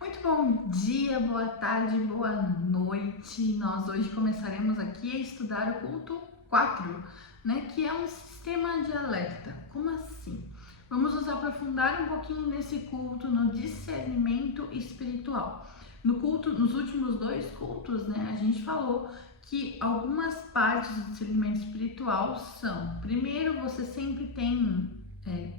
Muito bom dia, boa tarde, boa noite. Nós hoje começaremos aqui a estudar o culto 4, né, que é um sistema de alerta. Como assim? Vamos nos aprofundar um pouquinho nesse culto, no discernimento espiritual. No culto, nos últimos dois cultos, né, a gente falou que algumas partes do discernimento espiritual são: primeiro, você sempre tem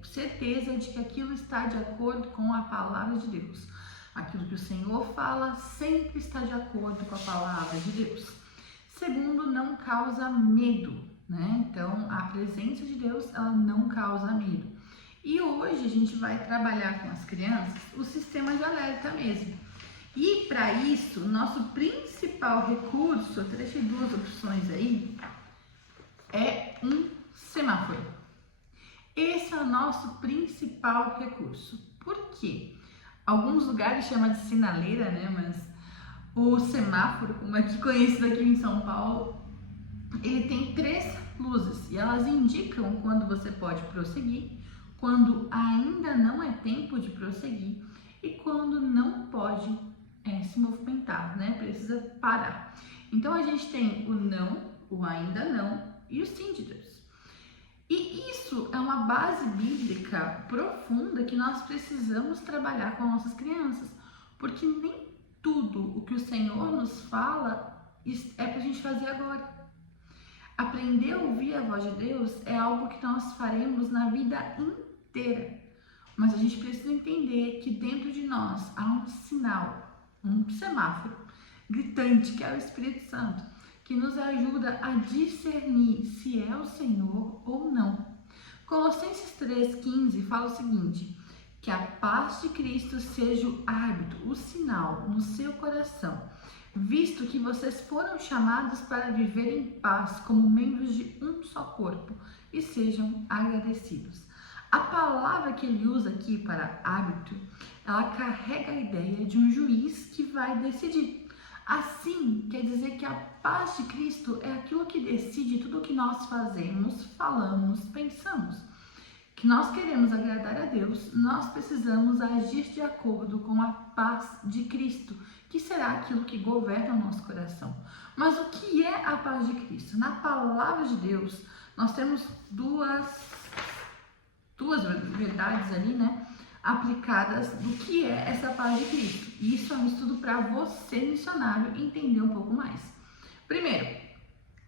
certeza de que aquilo está de acordo com a palavra de Deus. Aquilo que o Senhor fala sempre está de acordo com a palavra de Deus. Segundo, não causa medo, né? Então, a presença de Deus, ela não causa medo. E hoje a gente vai trabalhar com as crianças o sistema de alerta mesmo. E para isso, nosso principal recurso, eu deixei duas opções aí, é um semáforo. Esse é o nosso principal recurso. Por quê? Alguns lugares chamam de sinaleira, né? Mas o semáforo, como é conhecido aqui em São Paulo, ele tem três luzes e elas indicam quando você pode prosseguir, quando ainda não é tempo de prosseguir e quando não pode se movimentar, né? Precisa parar. Então a gente tem o não, o ainda não e o sim de Deus. E isso é uma base bíblica profunda que nós precisamos trabalhar com nossas crianças, porque nem tudo o que o Senhor nos fala é para a gente fazer agora. Aprender a ouvir a voz de Deus é algo que nós faremos na vida inteira, mas a gente precisa entender que dentro de nós há um sinal, um semáforo gritante, que é o Espírito Santo, que nos ajuda a discernir se é o Senhor ou não. Colossenses 3,15 fala o seguinte: que a paz de Cristo seja o árbitro, o sinal no seu coração, visto que vocês foram chamados para viver em paz como membros de um só corpo, e sejam agradecidos. A palavra que ele usa aqui para árbitro, ela carrega a ideia de um juiz que vai decidir. Assim, quer dizer que a paz de Cristo é aquilo que decide tudo o que nós fazemos, falamos, pensamos. Que nós queremos agradar a Deus, nós precisamos agir de acordo com a paz de Cristo, que será aquilo que governa o nosso coração. Mas o que é a paz de Cristo? Na palavra de Deus, nós temos duas verdades ali, né? Aplicadas do que é essa paz de Cristo. E isso é um estudo para você, missionário, entender um pouco mais. Primeiro,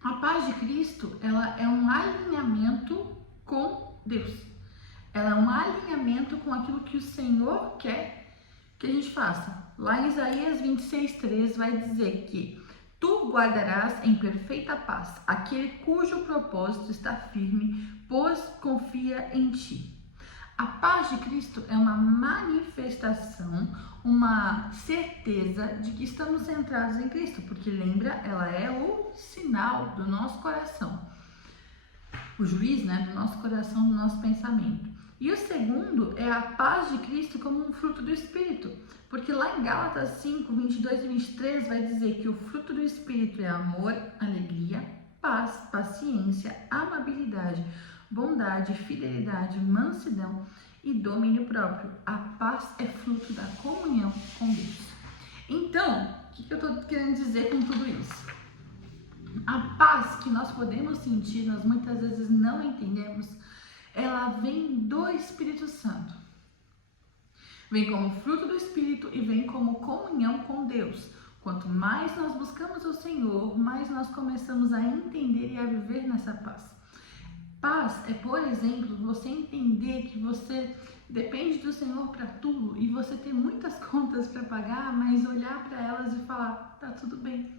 a paz de Cristo, ela é um alinhamento com Deus. Ela é um alinhamento com aquilo que o Senhor quer que a gente faça. Lá em Isaías 26:3 vai dizer que tu guardarás em perfeita paz aquele cujo propósito está firme, pois confia em ti. A paz de Cristo é uma manifestação, uma certeza de que estamos centrados em Cristo, porque lembra, ela é o sinal do nosso coração, o juiz, né, do nosso coração, do nosso pensamento. E o segundo é a paz de Cristo como um fruto do Espírito, porque lá em Gálatas 5:22 e 23 vai dizer que o fruto do Espírito é amor, alegria, paz, paciência, amabilidade, bondade, fidelidade, mansidão e domínio próprio. A paz é fruto da comunhão com Deus. Então, o que eu estou querendo dizer com tudo isso? A paz que nós podemos sentir, nós muitas vezes não entendemos, ela vem do Espírito Santo. Vem como fruto do Espírito e vem como comunhão com Deus. Quanto mais nós buscamos o Senhor, mais nós começamos a entender e a viver nessa paz. Paz é, por exemplo, você entender que você depende do Senhor para tudo e você tem muitas contas para pagar, mas olhar para elas e falar, tá tudo bem.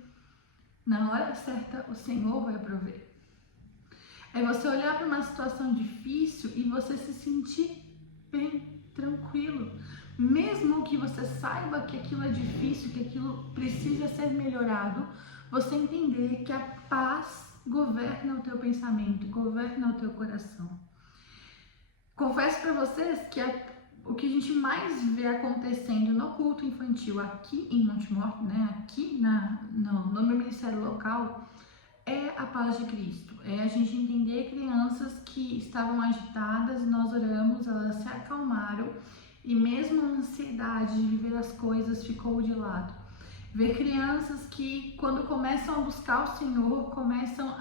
Na hora certa, o Senhor vai prover. É você olhar para uma situação difícil e você se sentir bem, tranquilo. Mesmo que você saiba que aquilo é difícil, que aquilo precisa ser melhorado, você entender que a paz governa o teu pensamento, governa o teu coração. Confesso para vocês que o que a gente mais vê acontecendo no culto infantil aqui em Montemor, né, aqui no meu ministério local, é a paz de Cristo. É a gente entender crianças que estavam agitadas e nós oramos, elas se acalmaram e mesmo a ansiedade de viver as coisas ficou de lado. Ver crianças que, quando começam a buscar o Senhor, começam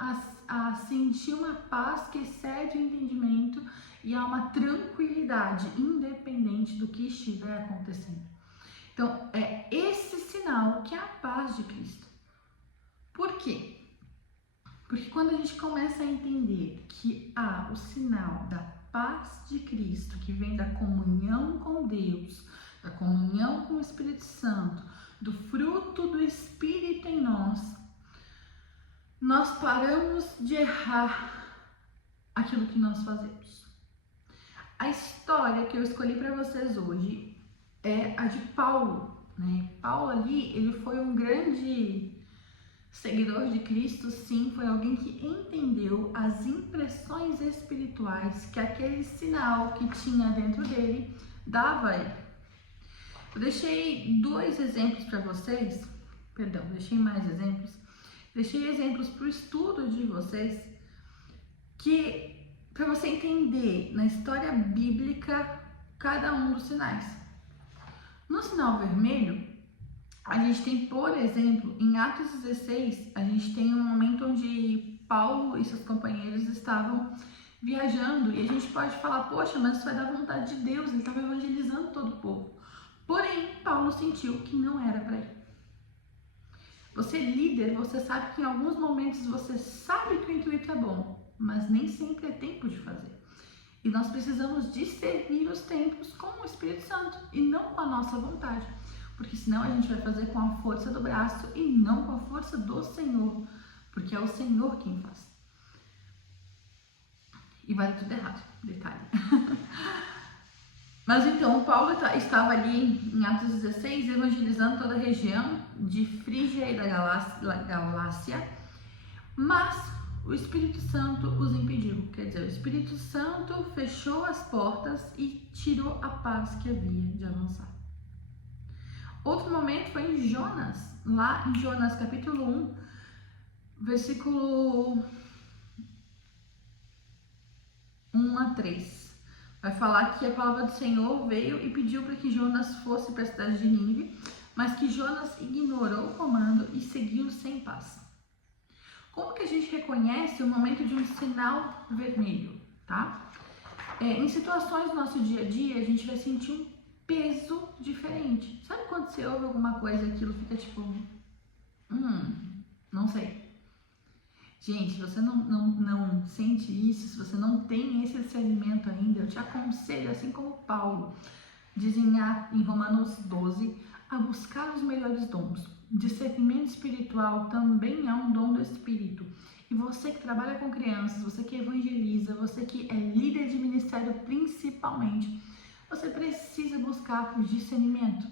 a sentir uma paz que excede o entendimento e há uma tranquilidade, independente do que estiver acontecendo. Então, é esse sinal que é a paz de Cristo. Por quê? Porque quando a gente começa a entender que há o sinal da paz de Cristo, que vem da comunhão com Deus, da comunhão com o Espírito Santo, do fruto do Espírito em nós paramos de errar aquilo que nós fazemos. A história que eu escolhi para vocês hoje é a de Paulo, né? Paulo ali, ele foi um grande seguidor de Cristo, sim, foi alguém que entendeu as impressões espirituais que aquele sinal que tinha dentro dele dava a ele. Eu deixei dois exemplos para vocês, deixei mais exemplos. Deixei exemplos para o estudo de vocês, que para você entender na história bíblica cada um dos sinais. No sinal vermelho, a gente tem, por exemplo, em Atos 16, a gente tem um momento onde Paulo e seus companheiros estavam viajando, e a gente pode falar, poxa, mas isso vai da vontade de Deus, ele estava evangelizando todo o povo. Porém, Paulo sentiu que não era para ele. Você líder, você sabe que em alguns momentos você sabe que o intuito é bom, mas nem sempre é tempo de fazer. E nós precisamos discernir os tempos com o Espírito Santo e não com a nossa vontade. Porque senão a gente vai fazer com a força do braço e não com a força do Senhor. Porque é o Senhor quem faz. E vai tudo errado, detalhe. Mas então, Paulo estava ali em Atos 16, evangelizando toda a região de Frígia e da Galácia, mas o Espírito Santo os impediu. Quer dizer, o Espírito Santo fechou as portas e tirou a paz que havia de avançar. Outro momento foi em Jonas, lá em Jonas capítulo 1, versículo 1 a 3. Vai falar que a palavra do Senhor veio e pediu para que Jonas fosse para a cidade de Nínive, mas que Jonas ignorou o comando e seguiu sem paz. Como que a gente reconhece o momento de um sinal vermelho, tá? Em situações do nosso dia a dia, a gente vai sentir um peso diferente. Sabe quando você ouve alguma coisa e aquilo fica tipo, não sei. Gente, se você não sente isso, se você não tem esse discernimento ainda, eu te aconselho, assim como Paulo, dizem em Romanos 12, a buscar os melhores dons. Discernimento espiritual também é um dom do Espírito. E você que trabalha com crianças, você que evangeliza, você que é líder de ministério principalmente, você precisa buscar por discernimento.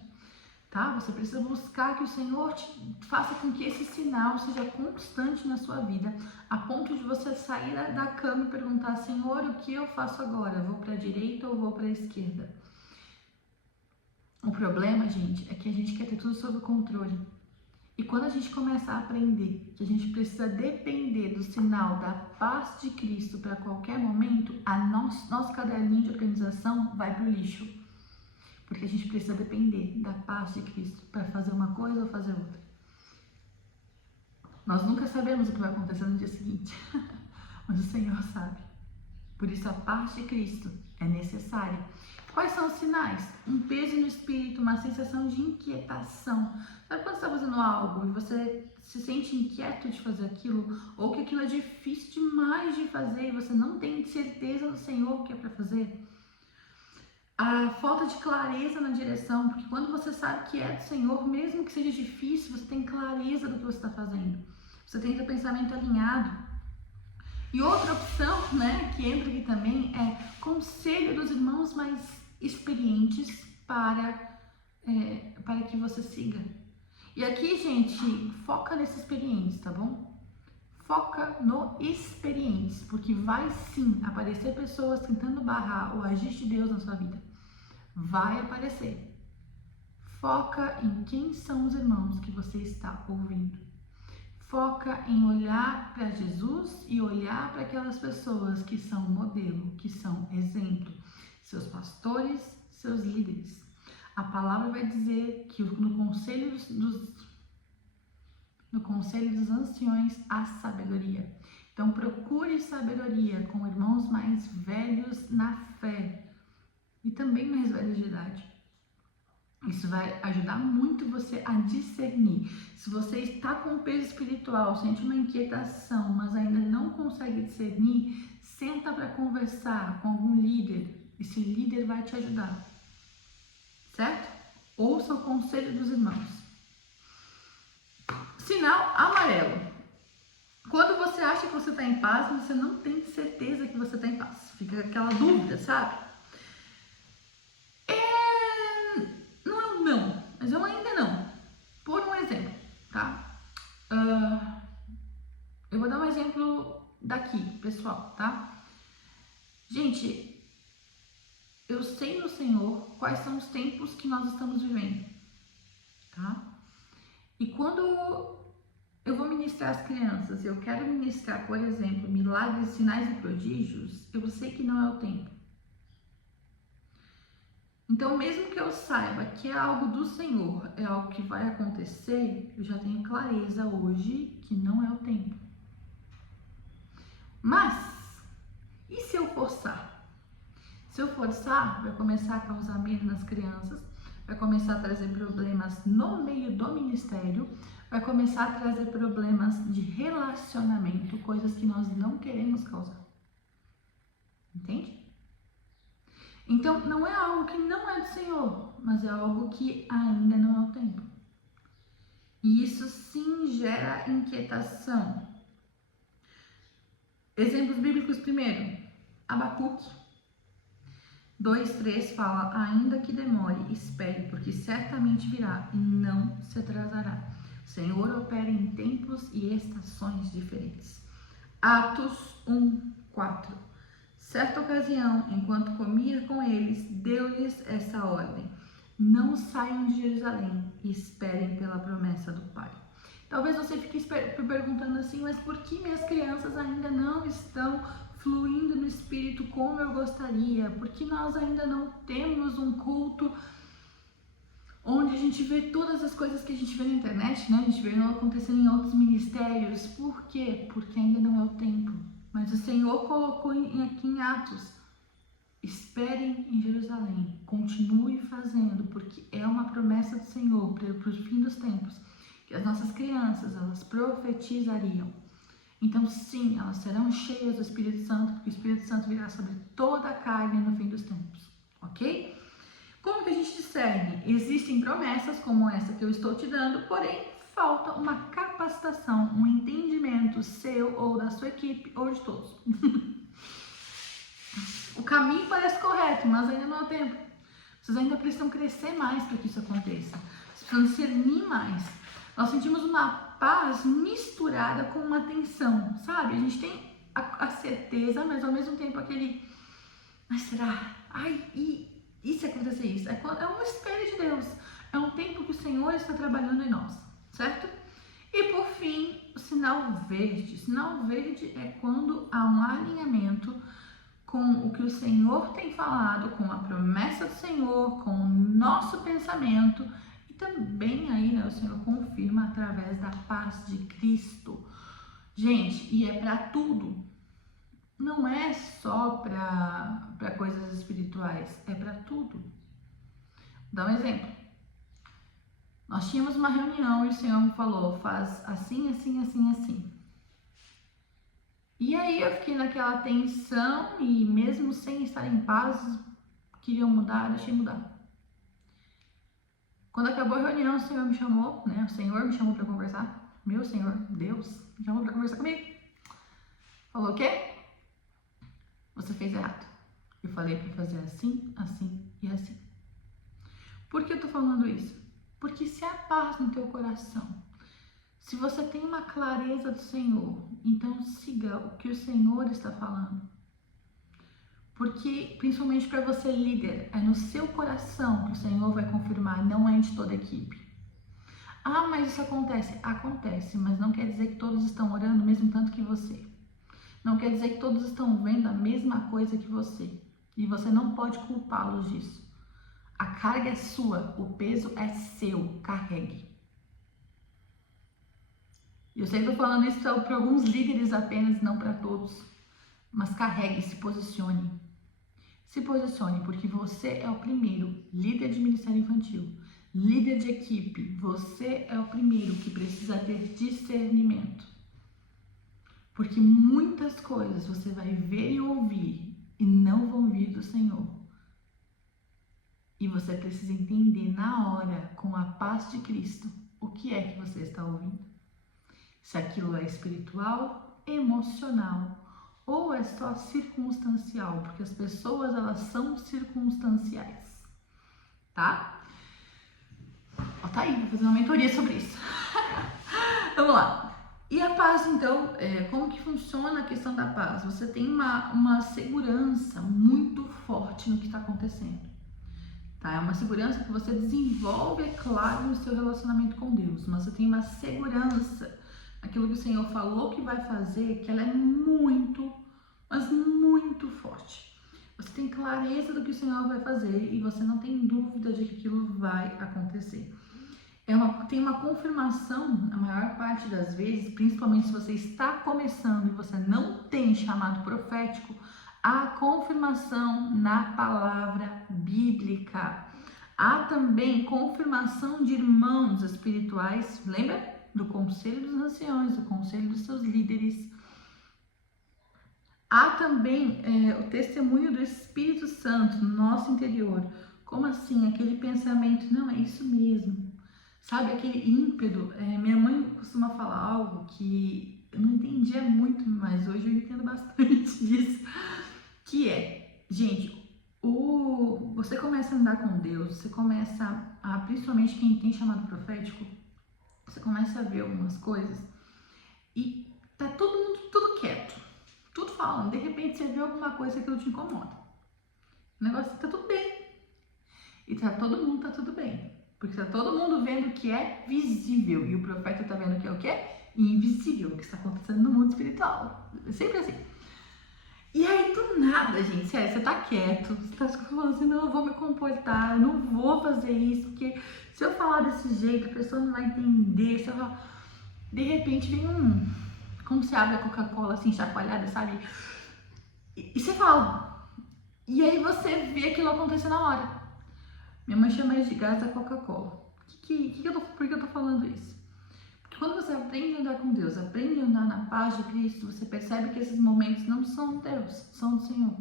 Tá? Você precisa buscar que o Senhor faça com que esse sinal seja constante na sua vida, a ponto de você sair da cama e perguntar, Senhor, o que eu faço agora? Vou para a direita ou vou para a esquerda? O problema, gente, é que a gente quer ter tudo sob controle. E quando a gente começa a aprender que a gente precisa depender do sinal da paz de Cristo para qualquer momento, nosso caderninho de organização vai para o lixo. Porque a gente precisa depender da paz de Cristo para fazer uma coisa ou fazer outra. Nós nunca sabemos o que vai acontecer no dia seguinte, mas o Senhor sabe. Por isso a paz de Cristo é necessária. Quais são os sinais? Um peso no espírito, uma sensação de inquietação. Sabe quando você está fazendo algo e você se sente inquieto de fazer aquilo, ou que aquilo é difícil demais de fazer e você não tem certeza do Senhor o que é para fazer? A falta de clareza na direção, porque quando você sabe que é do Senhor, mesmo que seja difícil, você tem clareza do que você está fazendo. Você tem seu pensamento alinhado. E outra opção, né, que entra aqui também é conselho dos irmãos mais experientes para que você siga. E aqui, gente, foca nesse experiente, tá bom? Foca no experiente, porque vai sim aparecer pessoas tentando barrar o agir de Deus na sua vida. Vai aparecer. Foca em quem são os irmãos que você está ouvindo. Foca em olhar para Jesus e olhar para aquelas pessoas que são modelo, que são exemplo. Seus pastores, seus líderes. A palavra vai dizer que no conselho dos anciões há sabedoria. Então procure sabedoria com irmãos mais velhos na fé e também mais velhos de idade. Isso vai ajudar muito você a discernir. Se você está com um peso espiritual, sente uma inquietação, mas ainda não consegue discernir, senta para conversar com algum líder. Esse líder vai te ajudar, certo? Ouça o conselho dos irmãos. Sinal amarelo. Quando você acha que você está em paz, você não tem certeza que você está em paz. Fica aquela dúvida, sabe? Não é um não, mas é um ainda não. Por um exemplo, tá? Eu vou dar um exemplo daqui, pessoal, tá? Gente, eu sei no Senhor quais são os tempos que nós estamos vivendo, tá? E quando eu vou ministrar as crianças, eu quero ministrar, por exemplo, milagres, sinais e prodígios, eu sei que não é o tempo. Então, mesmo que eu saiba que é algo do Senhor, é algo que vai acontecer, eu já tenho clareza hoje que não é o tempo. Mas, e se eu forçar? Se eu forçar, vai começar a causar medo nas crianças, vai começar a trazer problemas no meio do ministério, vai começar a trazer problemas de relacionamento, coisas que nós não queremos causar. Entende? Então, não é algo que não é do Senhor, mas é algo que ainda não é o tempo. E isso sim gera inquietação. Exemplos bíblicos primeiro. Abacuque 2:3 fala: ainda que demore, espere, porque certamente virá e não se atrasará. O Senhor opera em tempos e estações diferentes. Atos 1:4. Certa ocasião, enquanto comia com eles, deu-lhes essa ordem: não saiam de Jerusalém e esperem pela promessa do Pai. Talvez você fique perguntando assim, mas por que minhas crianças ainda não estão fluindo no Espírito como eu gostaria? Por que nós ainda não temos um culto onde a gente vê todas as coisas que a gente vê na internet, né? A gente vê acontecendo em outros ministérios. Por quê? Porque ainda não é o tempo. Mas o Senhor colocou aqui em Atos: esperem em Jerusalém, continue fazendo, porque é uma promessa do Senhor para o fim dos tempos, que as nossas crianças, elas profetizariam. Então sim, elas serão cheias do Espírito Santo, porque o Espírito Santo virá sobre toda a carne no fim dos tempos, ok? Como que a gente discerne? Existem promessas como essa que eu estou te dando, porém falta uma capacitação, um entendimento seu ou da sua equipe ou de todos. O caminho parece correto, mas ainda não é o tempo. Vocês ainda precisam crescer mais para que isso aconteça. Vocês precisam discernir mais. Nós sentimos uma paz misturada com uma tensão, sabe? A gente tem a certeza, mas ao mesmo tempo aquele: mas será? Ai, e se acontecer isso? É um espelho de Deus. É um tempo que o Senhor está trabalhando em nós, certo? E por fim, o sinal verde. O sinal verde é quando há um alinhamento com o que o Senhor tem falado, com a promessa do Senhor, com o nosso pensamento, e também aí, né, o Senhor confirma através da paz de Cristo. Gente, e é para tudo. Não é só para coisas espirituais, é para tudo. Vou dar um exemplo. Nós tínhamos uma reunião e o Senhor me falou: faz assim, assim, assim, assim. E aí eu fiquei naquela tensão e mesmo sem estar em paz, queriam mudar, deixei mudar. Quando acabou a reunião, o Senhor me chamou, né? O Senhor me chamou para conversar. Meu Senhor, Deus, me chamou para conversar comigo. Falou: o quê? Você fez errado. Eu falei para fazer assim, assim e assim. Por que eu tô falando isso? Porque se há paz no teu coração, se você tem uma clareza do Senhor, então siga o que o Senhor está falando. Porque, principalmente para você líder, é no seu coração que o Senhor vai confirmar, não é de toda a equipe. Ah, mas isso acontece. Acontece, mas não quer dizer que todos estão orando o mesmo tanto que você. Não quer dizer que todos estão vendo a mesma coisa que você. E você não pode culpá-los disso. A carga é sua, o peso é seu, carregue. Eu sei que estou falando isso para alguns líderes apenas, não para todos. Mas carregue, se posicione. Se posicione, porque você é o primeiro líder de ministério infantil, líder de equipe. Você é o primeiro que precisa ter discernimento. Porque muitas coisas você vai ver e ouvir e não vão vir do Senhor. E você precisa entender na hora, com a paz de Cristo, o que é que você está ouvindo. Se aquilo é espiritual, emocional ou é só circunstancial, porque as pessoas, elas são circunstanciais, tá? Ó, tá aí, vou fazer uma mentoria sobre isso. Vamos lá. E a paz, então, como que funciona a questão da paz? Você tem uma segurança muito forte no que está acontecendo, tá? É uma segurança que você desenvolve, é claro, no seu relacionamento com Deus, mas você tem uma segurança naquilo que o Senhor falou que vai fazer, que ela é muito, mas muito forte. Você tem clareza do que o Senhor vai fazer e você não tem dúvida de que aquilo vai acontecer. Tem uma confirmação, a maior parte das vezes, principalmente se você está começando e você não tem chamado profético, há confirmação na palavra bíblica. Há também confirmação de irmãos espirituais, lembra? Do conselho dos anciões, do conselho dos seus líderes. Há também o testemunho do Espírito Santo no nosso interior. Como assim? Aquele pensamento, não, é isso mesmo. Sabe, aquele ímpeto. Minha mãe costuma falar algo que eu não entendia muito, mas hoje eu entendo bastante disso. Que é, gente, você começa a andar com Deus, você começa a, principalmente quem tem chamado profético, você começa a ver algumas coisas e tá todo mundo tudo quieto, tudo falando. De repente você vê alguma coisa que te incomoda. O negócio tá tudo bem. E tá tudo bem. Porque tá todo mundo vendo o que é visível. E o profeta tá vendo o que é o quê? Invisível, o que está acontecendo no mundo espiritual. É sempre assim. E aí, do nada, gente, sério, você tá quieto, você tá falando assim, não, eu vou me comportar, eu não vou fazer isso, porque se eu falar desse jeito, a pessoa não vai entender. Se eu falar... De repente vem como se abre a Coca-Cola assim, chacoalhada, sabe? E você fala. E aí você vê aquilo acontecer na hora. Minha mãe chama isso de gás da Coca-Cola. Por que eu tô falando isso? Porque quando você aprende a andar com Deus, aprende a andar na paz de Cristo, você percebe que esses momentos não são Deus, são do Senhor.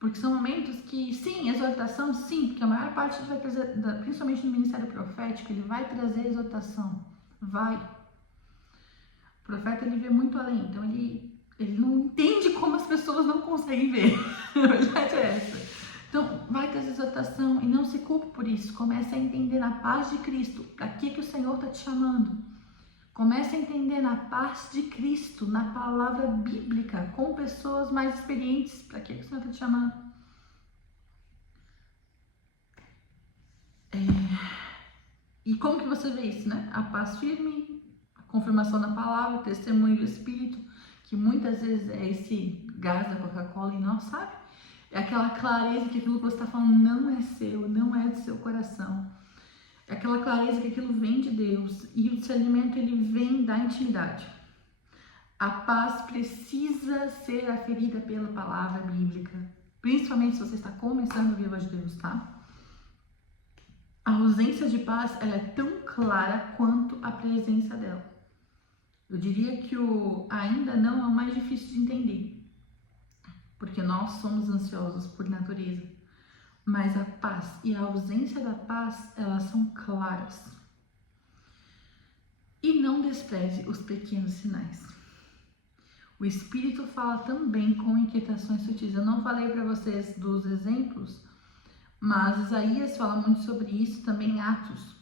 Porque são momentos que, sim, exortação, sim, porque a maior parte vai trazer, principalmente no ministério profético, ele vai trazer exortação. Vai. O profeta, ele vê muito além, então ele não entende como as pessoas não conseguem ver. A verdade é essa. Então, vai ter exortação e não se culpe por isso. Comece a entender na paz de Cristo para que o Senhor está te chamando. Comece a entender na paz de Cristo, na palavra bíblica, com pessoas mais experientes, para que o Senhor está te chamando. E como que você vê isso, né? A paz firme, a confirmação da palavra, o testemunho do Espírito, que muitas vezes é esse gás da Coca-Cola em nós, sabe? É aquela clareza que aquilo que você está falando não é seu, não é do seu coração. É aquela clareza que aquilo vem de Deus. E o discernimento, ele vem da intimidade. A paz precisa ser aferida pela palavra bíblica. Principalmente se você está começando a ouvir a voz de Deus, tá? A ausência de paz, ela é tão clara quanto a presença dela. Eu diria que o ainda não é o mais difícil de entender. Porque nós somos ansiosos por natureza, mas a paz e a ausência da paz, elas são claras. E não despreze os pequenos sinais. O Espírito fala também com inquietações sutis. Eu não falei para vocês dos exemplos, mas Isaías fala muito sobre isso, também em Atos,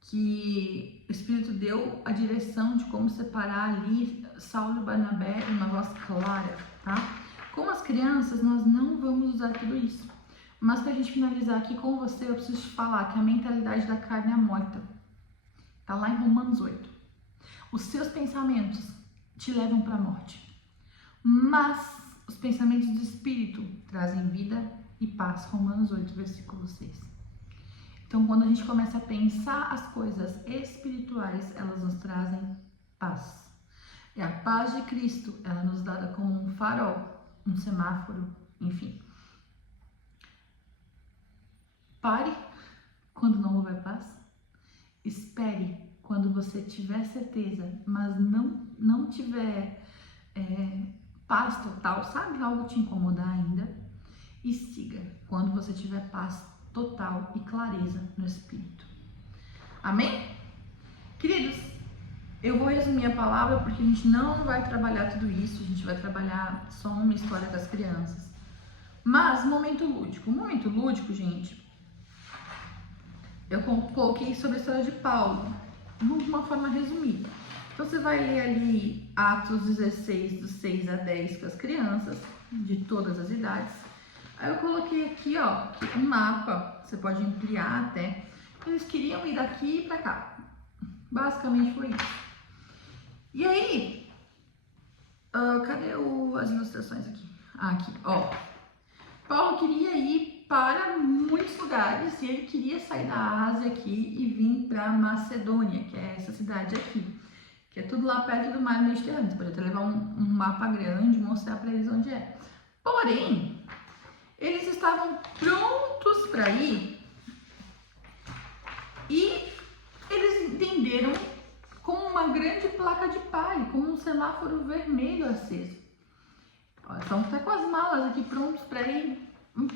que o Espírito deu a direção de como separar ali Saulo e Barnabé em uma voz clara, tá? Com as crianças, nós não vamos usar tudo isso. Mas para a gente finalizar aqui com você, eu preciso te falar que a mentalidade da carne é morta. Está lá em Romanos 8. Os seus pensamentos te levam para a morte. Mas os pensamentos do Espírito trazem vida e paz. Romanos 8, versículo 6. Então, quando a gente começa a pensar as coisas espirituais, elas nos trazem paz. E a paz de Cristo, ela nos dá como um farol, um semáforo, enfim. Pare quando não houver paz. Espere quando você tiver certeza, mas não tiver paz total, sabe? Algo te incomodar ainda. E siga quando você tiver paz total e clareza no espírito. Amém? Queridos, eu vou resumir a palavra porque a gente não vai trabalhar tudo isso, a gente vai trabalhar só uma história das crianças. Mas, momento lúdico. Momento lúdico, gente, eu coloquei sobre a história de Paulo, de uma forma resumida. Então, você vai ler ali Atos 16, dos 6 a 10 com as crianças, de todas as idades. Aí eu coloquei aqui, ó, um mapa, você pode ampliar até. Eles queriam ir daqui pra cá. Basicamente foi isso. E aí, cadê as ilustrações aqui? Aqui, ó. Paulo queria ir para muitos lugares e ele queria sair da Ásia aqui e vir para Macedônia, que é essa cidade aqui, que é tudo lá perto do mar Mediterrâneo. Você pode até levar um mapa grande e mostrar para eles onde é. Porém, eles estavam prontos para ir e eles entenderam como uma grande placa de palha, como um semáforo vermelho aceso. Estão até com as malas aqui prontos para ir,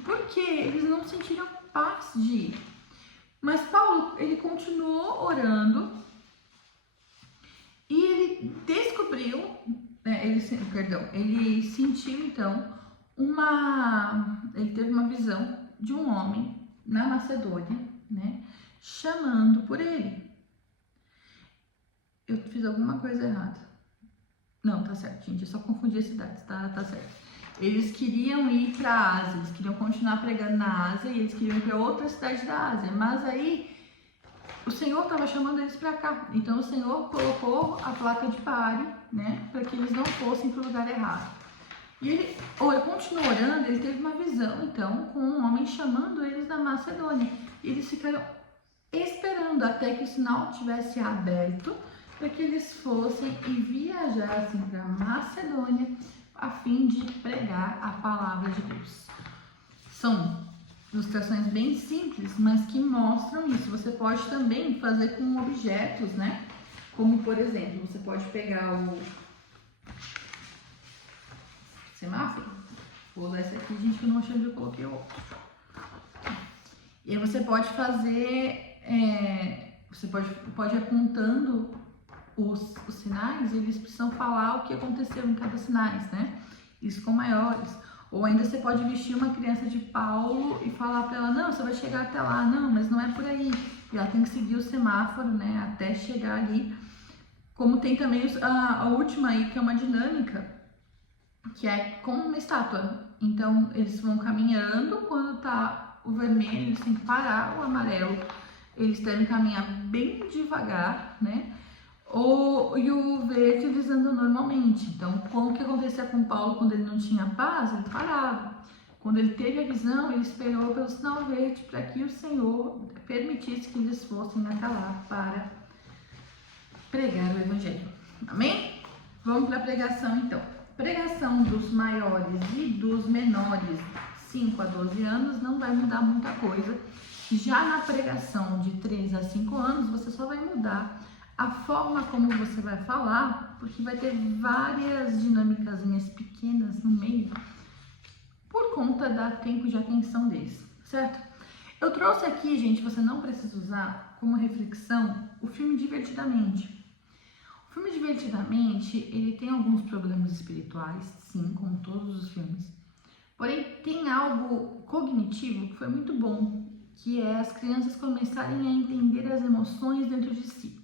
porque eles não sentiram paz de ir. Mas Paulo, ele continuou orando e ele descobriu, ele sentiu então ele teve uma visão de um homem na Macedônia, né, chamando por ele. Eu fiz alguma coisa errada. Não, tá certo, gente, eu só confundi as cidades, tá certo. Eles queriam ir para a Ásia, eles queriam continuar pregando na Ásia e eles queriam ir para outra cidade da Ásia, mas aí o Senhor estava chamando eles para cá. Então o Senhor colocou a placa de pare, né, para que eles não fossem para o lugar errado. E ele continuou orando, ele teve uma visão, então, com um homem chamando eles da Macedônia. E eles ficaram esperando até que o sinal tivesse aberto para que eles fossem e viajassem para Macedônia a fim de pregar a palavra de Deus. São ilustrações bem simples, mas que mostram isso. Você pode também fazer com objetos, né? Como, por exemplo, você pode pegar o semáforo. Vou usar esse aqui, gente, que eu não achei onde eu coloquei o outro. E aí você pode fazer, você pode ir apontando os sinais, e eles precisam falar o que aconteceu em cada sinais, né? Isso com maiores. Ou ainda você pode vestir uma criança de Paulo e falar para ela, não, você vai chegar até lá, não, mas não é por aí. E ela tem que seguir o semáforo, né, até chegar ali. Como tem também a última aí, que é uma dinâmica, que é como uma estátua. Então, eles vão caminhando, quando tá o vermelho, eles têm que parar, o amarelo, eles devem caminhar bem devagar, né? E o verde eles andam normalmente. Então, como que acontecia com Paulo quando ele não tinha paz? Ele parava. Quando ele teve a visão, ele esperou pelo sinal verde para que o Senhor permitisse que eles fossem até lá para pregar o Evangelho. Amém? Vamos para a pregação então. Pregação dos maiores e dos menores, 5 a 12 anos, não vai mudar muita coisa. Já na pregação de 3 a 5 anos, você só vai mudar a forma como você vai falar, porque vai ter várias dinâmicas pequenas no meio, por conta do tempo de atenção deles, certo? Eu trouxe aqui, gente, você não precisa usar como reflexão o filme Divertidamente. O filme Divertidamente, ele tem alguns problemas espirituais, sim, como todos os filmes. Porém, tem algo cognitivo que foi muito bom, que é as crianças começarem a entender as emoções dentro de si.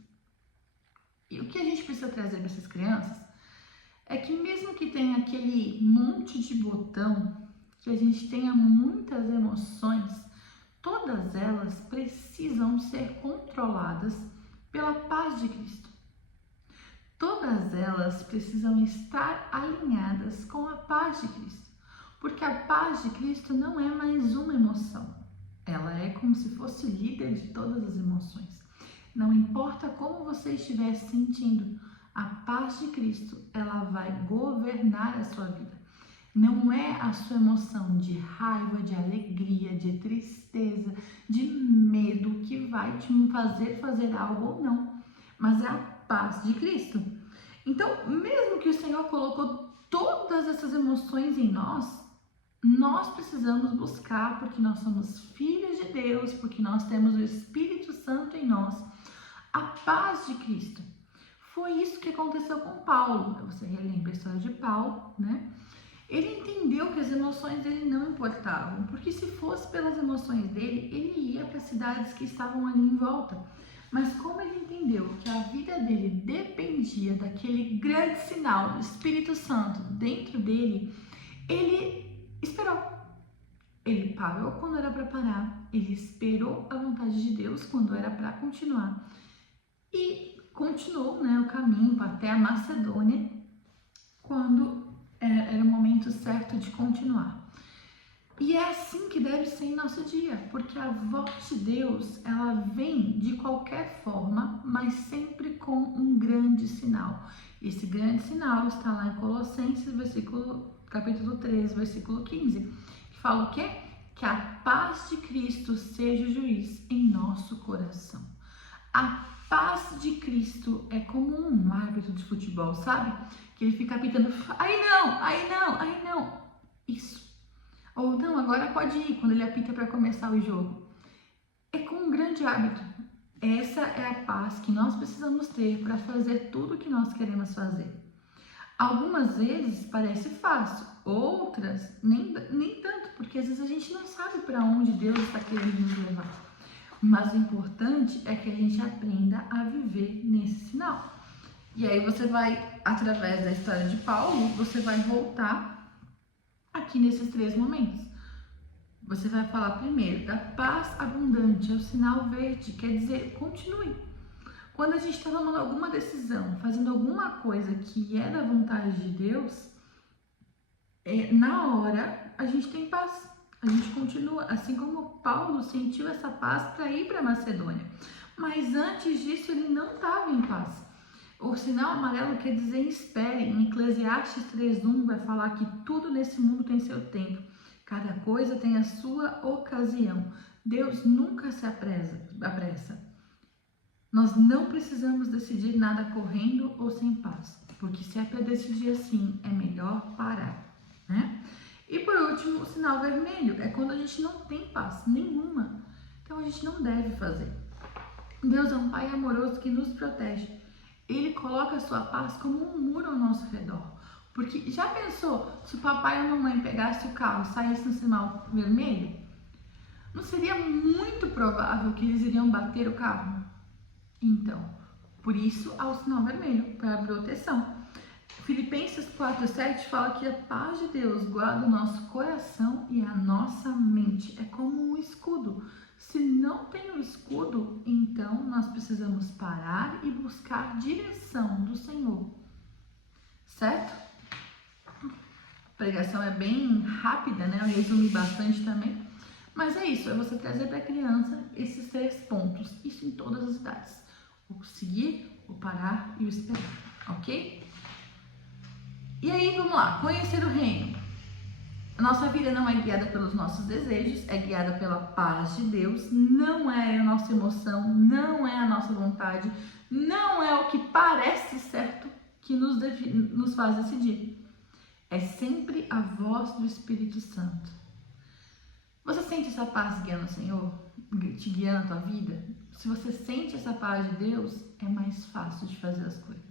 E o que a gente precisa trazer para essas crianças é que mesmo que tenha aquele monte de botão, que a gente tenha muitas emoções, todas elas precisam ser controladas pela paz de Cristo. Todas elas precisam estar alinhadas com a paz de Cristo, porque a paz de Cristo não é mais uma emoção, Ela é como se fosse líder de todas as emoções. Não importa como você estiver se sentindo, a paz de Cristo, ela vai governar a sua vida. Não é a sua emoção de raiva, de alegria, de tristeza, de medo que vai te fazer algo ou não, mas é a paz de Cristo. Então, mesmo que o Senhor colocou todas essas emoções em nós precisamos buscar, porque nós somos filhos de Deus, porque nós temos o Espírito Santo em nós, a paz de Cristo. Foi isso que aconteceu com Paulo. Você relembra a história de Paulo, né? Ele entendeu que as emoções dele não importavam, porque se fosse pelas emoções dele, ele ia para cidades que estavam ali em volta. Mas como ele entendeu que a vida dele dependia daquele grande sinal do Espírito Santo dentro dele, ele esperou. Ele parou quando era para parar, ele esperou a vontade de Deus quando era para continuar. E continuou, né, o caminho até a Macedônia, quando era o momento certo de continuar. E é assim que deve ser em nosso dia, porque a voz de Deus, ela vem de qualquer forma, mas sempre com um grande sinal. Esse grande sinal está lá em Colossenses, capítulo 3, versículo 15, que fala o quê? Que a paz de Cristo seja o juiz em nosso coração. A paz de Cristo é como um árbitro de futebol, sabe? Que ele fica apitando, aí não. Isso. Ou não, agora pode ir, quando ele apita para começar o jogo. É como um grande árbitro. Essa é a paz que nós precisamos ter para fazer tudo o que nós queremos fazer. Algumas vezes parece fácil, outras nem tanto, porque às vezes a gente não sabe para onde Deus está querendo nos levar. Mas o importante é que a gente aprenda a viver nesse sinal. E aí você vai, através da história de Paulo, você vai voltar aqui nesses 3 momentos. Você vai falar primeiro da paz abundante, é o sinal verde, quer dizer, continue. Quando a gente está tomando alguma decisão, fazendo alguma coisa que é da vontade de Deus, na hora a gente tem paz. A gente continua, assim como Paulo sentiu essa paz para ir para Macedônia. Mas antes disso ele não estava em paz. O sinal amarelo quer dizer espere. Em Eclesiastes 3:1 vai falar que tudo nesse mundo tem seu tempo. Cada coisa tem a sua ocasião. Deus nunca se apressa. Nós não precisamos decidir nada correndo ou sem paz. Porque se é para decidir assim, é melhor parar, né? E por último, o sinal vermelho é quando a gente não tem paz nenhuma. Então a gente não deve fazer. Deus é um Pai amoroso que nos protege. Ele coloca a sua paz como um muro ao nosso redor. Porque já pensou se o papai ou a mamãe pegasse o carro e saísse no sinal vermelho? Não seria muito provável que eles iriam bater o carro? Então, por isso há o sinal vermelho, para proteção. Filipenses 4:7 fala que a paz de Deus guarda o nosso coração e a nossa mente. É como um escudo. Se não tem o escudo, então nós precisamos parar e buscar direção do Senhor. Certo? A pregação é bem rápida, né? Eu resumi bastante também. Mas é isso, é você trazer para a criança esses 3 pontos. Isso em todas as idades. O seguir, o parar e o esperar. Ok? E aí, vamos lá. Conhecer o reino. A nossa vida não é guiada pelos nossos desejos, é guiada pela paz de Deus, não é a nossa emoção, não é a nossa vontade, não é o que parece certo que nos faz decidir. É sempre a voz do Espírito Santo. Você sente essa paz guiando o Senhor? Te guiando a tua vida? Se você sente essa paz de Deus, é mais fácil de fazer as coisas.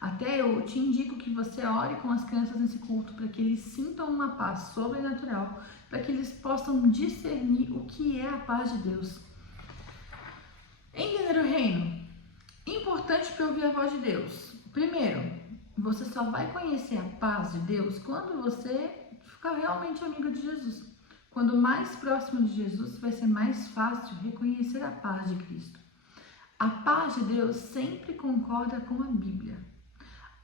Até eu te indico que você ore com as crianças nesse culto para que eles sintam uma paz sobrenatural, para que eles possam discernir o que é a paz de Deus. Entender o reino. Importante para ouvir a voz de Deus. Primeiro, você só vai conhecer a paz de Deus quando você ficar realmente amigo de Jesus. Quando mais próximo de Jesus, vai ser mais fácil reconhecer a paz de Cristo. A paz de Deus sempre concorda com a Bíblia.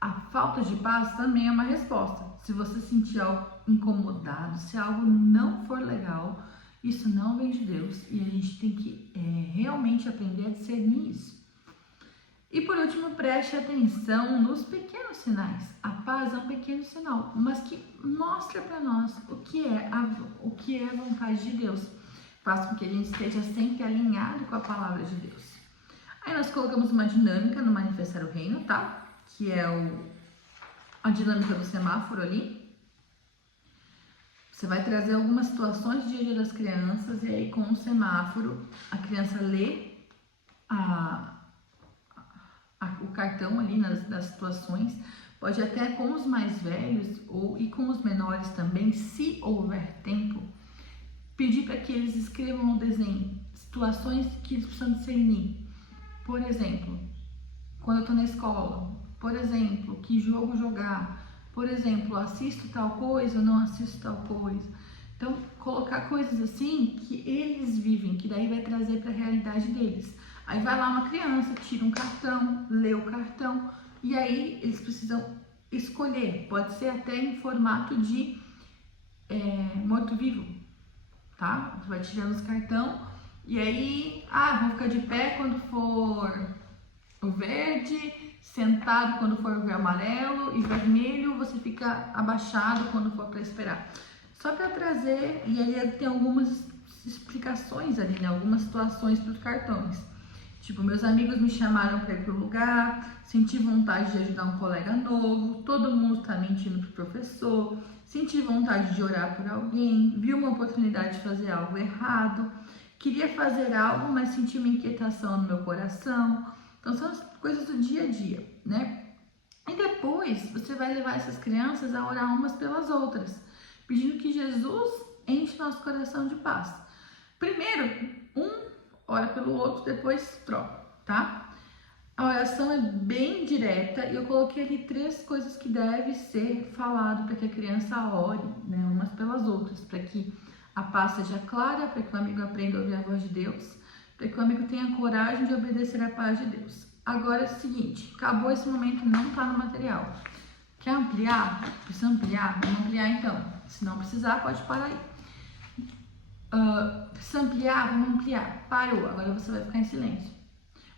A falta de paz também é uma resposta. Se você sentir algo incomodado, se algo não for legal, Isso não vem de Deus e a gente tem que realmente aprender a discernir isso. E por último, preste atenção nos pequenos sinais. A paz é um pequeno sinal, mas que mostra para nós o que é a vontade de Deus. Faz com que a gente esteja sempre alinhado com a palavra de Deus. Aí nós colocamos uma dinâmica no Manifestar o Reino, tá? Que é a dinâmica do semáforo ali. Você vai trazer algumas situações do dia a dia das crianças e aí com o semáforo a criança lê o cartão ali das situações, pode até com os mais velhos e com os menores também, se houver tempo, pedir para que eles escrevam no desenho situações que eles precisam discernir. Por exemplo, quando eu estou na escola, por exemplo, que jogo jogar, por exemplo, assisto tal coisa ou não assisto tal coisa. Então, colocar coisas assim que eles vivem, que daí vai trazer para a realidade deles. Aí vai lá uma criança, tira um cartão, lê o cartão e aí eles precisam escolher. Pode ser até em formato de morto-vivo, tá? Você vai tirando os cartão e aí, vão ficar de pé quando for o verde, sentado quando for o amarelo e vermelho, você fica abaixado quando for para esperar. Só para trazer, e aí tem algumas explicações ali, né? Algumas situações para os cartões. Tipo, meus amigos me chamaram para ir para o lugar, senti vontade de ajudar um colega novo, todo mundo está mentindo pro professor, senti vontade de orar por alguém, vi uma oportunidade de fazer algo errado, queria fazer algo, mas senti uma inquietação no meu coração. Então, são as coisas do dia a dia, né? E depois, você vai levar essas crianças a orar umas pelas outras, pedindo que Jesus enche nosso coração de paz. Primeiro, ora pelo outro, depois troca, tá? A oração é bem direta e eu coloquei ali 3 coisas que deve ser falado para que a criança ore, né, umas pelas outras, para que a paz seja clara, para que o amigo aprenda a ouvir a voz de Deus, para que o amigo tenha coragem de obedecer à paz de Deus. Agora é o seguinte, acabou esse momento, não está no material. Quer ampliar? Precisa ampliar? Vamos ampliar então. Se não precisar, pode parar aí. Precisa ampliar? Vamos ampliar. Parou, agora você vai ficar em silêncio.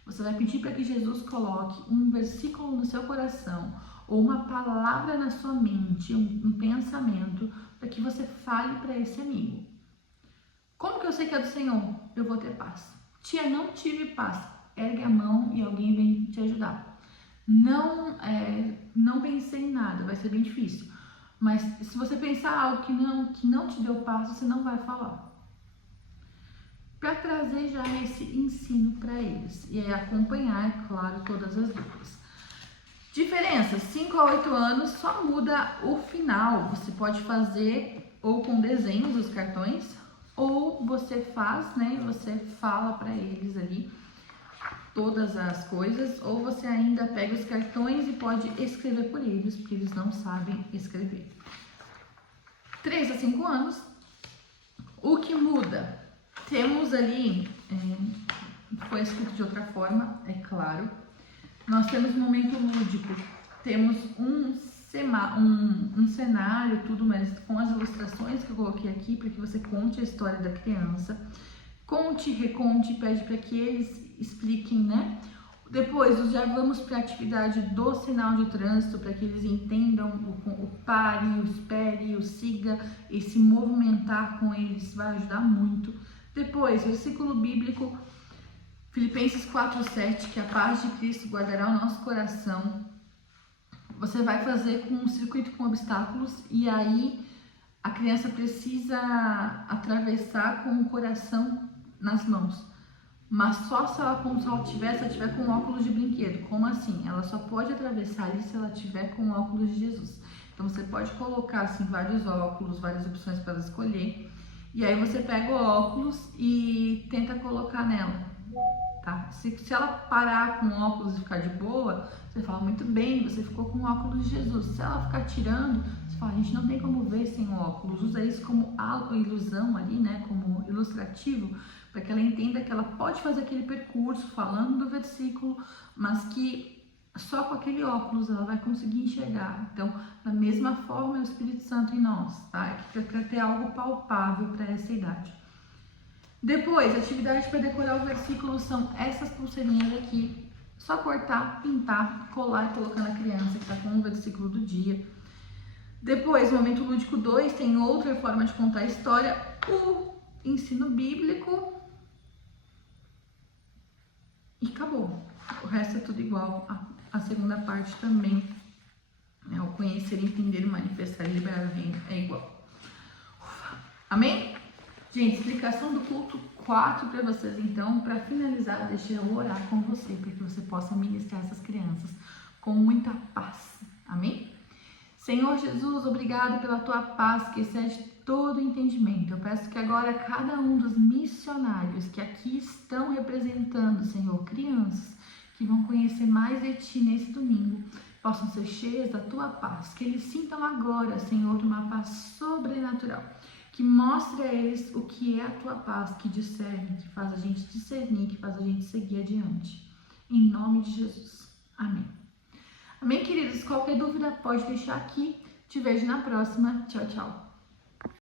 Você vai pedir para que Jesus coloque um versículo no seu coração ou uma palavra na sua mente, um pensamento, para que você fale para esse amigo. Como que eu sei que é do Senhor? Eu vou ter paz. Tia, não tive paz. Ergue a mão e alguém vem te ajudar. Não pensei em nada, vai ser bem difícil. Mas se você pensar algo que não te deu paz, você não vai falar. Para trazer já esse ensino para eles e acompanhar, é claro, todas as dúvidas. Diferença, 5 a 8 anos só muda o final. Você pode fazer ou com desenhos dos cartões, ou você faz, né? Você fala para eles ali todas as coisas, ou você ainda pega os cartões e pode escrever por eles, porque eles não sabem escrever. 3 a 5 anos, o que muda? Temos ali, foi escrito de outra forma, é claro. Nós temos um momento lúdico, temos um cenário, tudo, mas com as ilustrações que eu coloquei aqui, para que você conte a história da criança. Conte, reconte, pede para que eles expliquem, né? Depois, já vamos para a atividade do sinal de trânsito, para que eles entendam o pare, o espere, o siga, e se movimentar com eles vai ajudar muito. Depois, versículo bíblico, Filipenses 4:7, que a paz de Cristo guardará o nosso coração. Você vai fazer com um circuito com obstáculos e aí a criança precisa atravessar com o coração nas mãos. Mas só se ela tiver com óculos de brinquedo. Como assim? Ela só pode atravessar ali se ela tiver com óculos de Jesus. Então você pode colocar assim vários óculos, várias opções para ela escolher. E aí você pega o óculos e tenta colocar nela, tá? Se ela parar com o óculos e ficar de boa, você fala, muito bem, você ficou com o óculos de Jesus. Se ela ficar tirando, você fala, a gente não tem como ver sem o óculos. Usa isso como ilusão ali, né? Como ilustrativo, para que ela entenda que ela pode fazer aquele percurso falando do versículo, mas que só com aquele óculos ela vai conseguir enxergar. Então, da mesma forma é o Espírito Santo em nós, tá? É para ter algo palpável para essa idade. Depois, atividade para decorar o versículo são essas pulseirinhas aqui. Só cortar, pintar, colar e colocar na criança que está com o versículo do dia. Depois, momento lúdico 2, tem outra forma de contar a história, o ensino bíblico. E acabou. O resto é tudo igual. A segunda parte também. O conhecer, entender, manifestar e liberar é igual. Ufa. Amém? Gente, explicação do culto 4 para vocês, então, para finalizar, deixa eu orar com você, para que você possa ministrar essas crianças com muita paz. Amém? Senhor Jesus, obrigado pela tua paz que excede todo entendimento. Eu peço que agora cada um dos missionários que aqui estão representando, Senhor, crianças que vão conhecer mais de ti nesse domingo, possam ser cheias da tua paz, que eles sintam agora, Senhor, uma paz sobrenatural, que mostre a eles o que é a tua paz, que discerne, que faz a gente discernir, que faz a gente seguir adiante. Em nome de Jesus. Amém. Amém, queridos? Qualquer dúvida pode deixar aqui. Te vejo na próxima. Tchau, tchau.